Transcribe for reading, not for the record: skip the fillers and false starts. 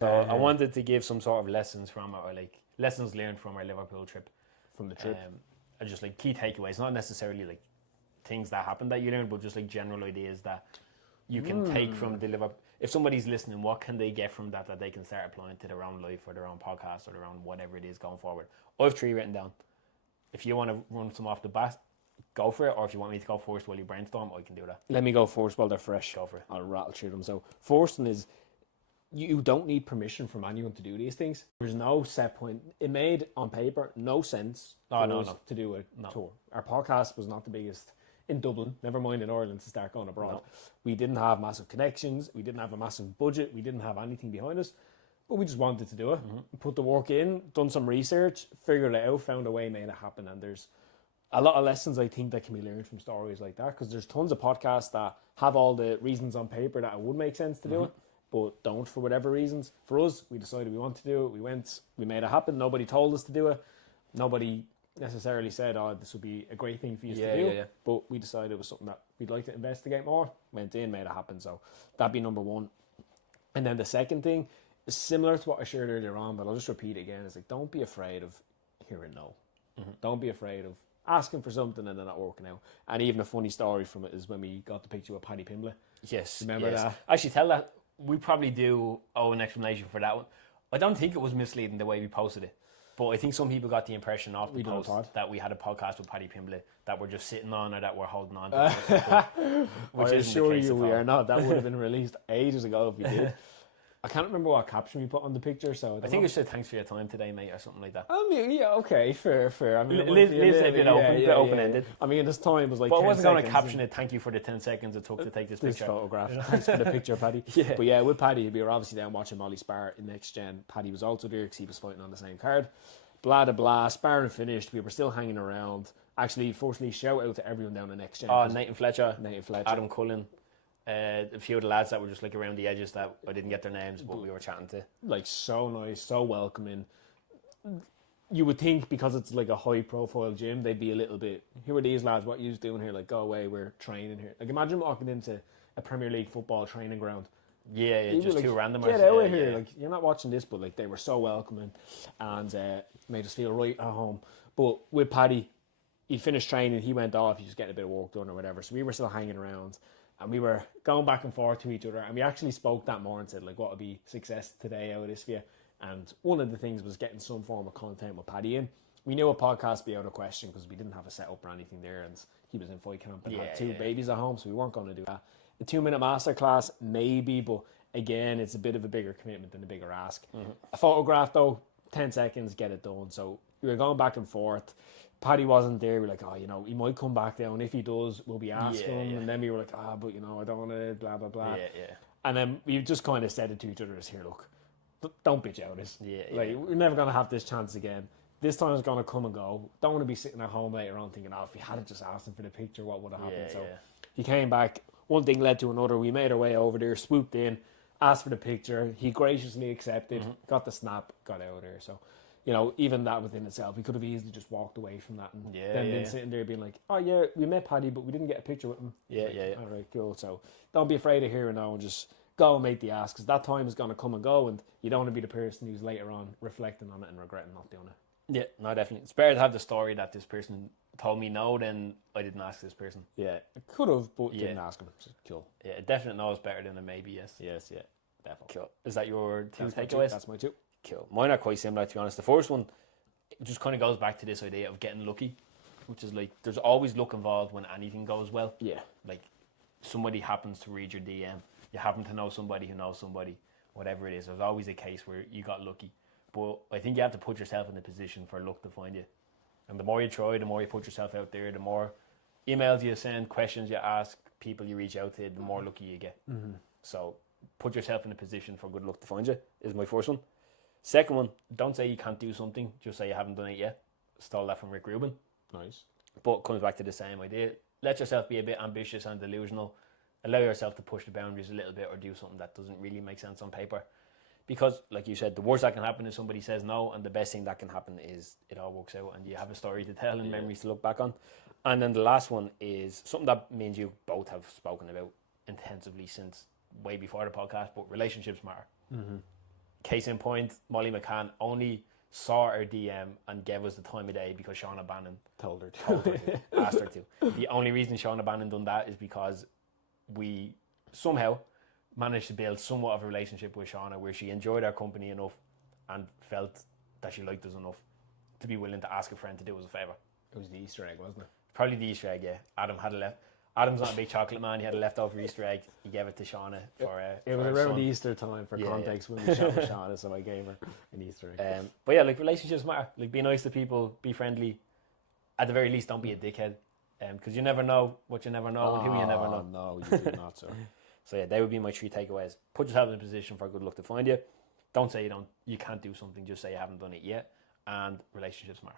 So I wanted to give some sort of lessons from it, or like lessons learned from our Liverpool trip. From the trip. And just like key takeaways, not necessarily like things that happened that you learned, but just like general ideas that you can take from the Liverpool. If somebody's listening, what can they get from that they can start applying to their own life or their own podcast or their own whatever it is going forward? I have 3 written down. If you want to run some off the bat, go for it. Or if you want me to go first while you brainstorm, I can do that. Let me go first while they're fresh. Go for it. I'll rattle through them. So first one is, you don't need permission from anyone to do these things. There's no set point. It made, on paper, no sense for us to do a tour. Our podcast was not the biggest in Dublin, never mind in Ireland, to start going abroad. No. We didn't have massive connections. We didn't have a massive budget. We didn't have anything behind us. But we just wanted to do it. Put the work in, done some research, figured it out, found a way, made it happen. And there's a lot of lessons, I think, that can be learned from stories like that, because there's tons of podcasts that have all the reasons on paper that it would make sense to do it, but don't for whatever reasons. For us, we decided we wanted to do it. We went, we made it happen. Nobody told us to do it. Nobody necessarily said, oh, this would be a great thing for you to do. But we decided it was something that we'd like to investigate more. Went in, made it happen. So that'd be number one. And then the second thing is similar to what I shared earlier on, but I'll just repeat it again. It's like, don't be afraid of hearing no. Don't be afraid of asking for something and then not working out. And even a funny story from it is when we got the picture with Paddy Pimblett. Yes. Remember that? Actually, tell that. We probably do owe an explanation for that one. I don't think it was misleading the way we posted it. But I think some people got the impression off the post that we had a podcast with Paddy Pimblett that we're just sitting on or that we're holding on to. Which I assure you we are not. That would have been released ages ago if we did. I can't remember what caption we put on the picture, so I think it said "Thanks for your time today, mate" or something like that. I mean, yeah, okay, fair. I mean, Liz a bit open-ended. I mean, this time was like. But I wasn't going to caption it. Thank you for the 10 seconds it took to take this picture. Photograph. Thanks for the picture, Paddy. But yeah, with Paddy, we were obviously down watching Molly Spar in Next Gen. Paddy was also there because he was fighting on the same card. Blah de blah. Sparring finished. We were still hanging around. Actually, firstly, shout out to everyone down the Next Gen. Oh, Nathan Fletcher, Adam Cullen. A few of the lads that were just like around the edges that I didn't get their names, but we were chatting to. Like, so nice, so welcoming. You would think because it's like a high profile gym, they'd be a little bit, who are these lads? What are you doing here? Like, go away, we're training here. Like, imagine walking into a Premier League football training ground. Yeah, just like, 2 randomers. Get out of here. Like, you're not watching this, but like, they were so welcoming and made us feel right at home. But with Paddy, he finished training, he went off, he was getting a bit of work done or whatever. So we were still hanging around. And we were going back and forth to each other. And we actually spoke that more and said, like, what would be success today out of this for you? And one of the things was getting some form of content with Paddy in. We knew a podcast would be out of question because we didn't have a setup or anything there. And he was in fight camp and had 2 babies at home. So we weren't going to do that. A 2-minute masterclass, maybe. But again, it's a bit of a bigger commitment than a bigger ask. A photograph, though, 10 seconds, get it done. So we were going back and forth. Paddy wasn't there. We're like, oh, you know, he might come back down. If he does, we'll be asking him. And then we were like, but, you know, I don't want to, blah, blah, blah. And then we just kind of said it to each other as, here, look, don't bitch out this. We're never going to have this chance again. This time is going to come and go. Don't want to be sitting at home later on thinking, if we had just asked him for the picture, what would have happened? He came back. One thing led to another. We made our way over there, swooped in, asked for the picture. He graciously accepted, got the snap, got out of there. So, you know, even that within itself, we could have easily just walked away from that and then been sitting there being like, oh yeah, we met Paddy, but we didn't get a picture with him. All right, cool. So don't be afraid of hearing no and just go and make the ask, because that time is going to come and go, and you don't want to be the person who's later on reflecting on it and regretting not doing it. Yeah, no, definitely. It's better to have the story that this person told me no than I didn't ask this person. Yeah, I could have, but didn't ask him. So, cool. Yeah, a definite no is better than a maybe yes. Yes, yeah, definitely. Cool. Is that your 2 That's takeaways? That's my 2. Cool. Mine are quite similar, to be honest. The first one, it just kind of goes back to this idea of getting lucky, which is like, there's always luck involved when anything goes well. Yeah. Like, somebody happens to read your DM. You happen to know somebody who knows somebody. Whatever it is, there's always a case where you got lucky. But I think you have to put yourself in the position for luck to find you. And the more you try, the more you put yourself out there, the more emails you send, questions you ask, people you reach out to, the more lucky you get. So put yourself in a position for good luck to find you, is my first one. Second one, don't say you can't do something, just say you haven't done it yet. Stole that from Rick Rubin. Nice. But it comes back to the same idea. Let yourself be a bit ambitious and delusional. Allow yourself to push the boundaries a little bit or do something that doesn't really make sense on paper. Because, like you said, the worst that can happen is somebody says no, and the best thing that can happen is it all works out and you have a story to tell and memories to look back on. And then the last one is something that me and you both have spoken about intensively since way before the podcast, but relationships matter. Case in point, Molly McCann only saw our DM and gave us the time of day because Shauna Bannon Told her to, asked her to. The only reason Shauna Bannon done that is because we somehow managed to build somewhat of a relationship with Shauna where she enjoyed our company enough and felt that she liked us enough to be willing to ask a friend to do us a favour. It was the Easter egg, wasn't it? Probably the Easter egg, yeah. Adam's not a big chocolate man. He had a leftover Easter egg. He gave it to Shauna for it was for around son. the Easter time for context when we shot with Shauna, so I gave her an Easter egg. But yeah, like relationships matter. Like be nice to people, be friendly. At the very least, don't be a dickhead. Because you never know what you never know and who you never know. No, you do not, sir. So yeah, they would be my 3 takeaways. Put yourself in a position for good luck to find you. Don't say you can't do something. Just say you haven't done it yet. And relationships matter.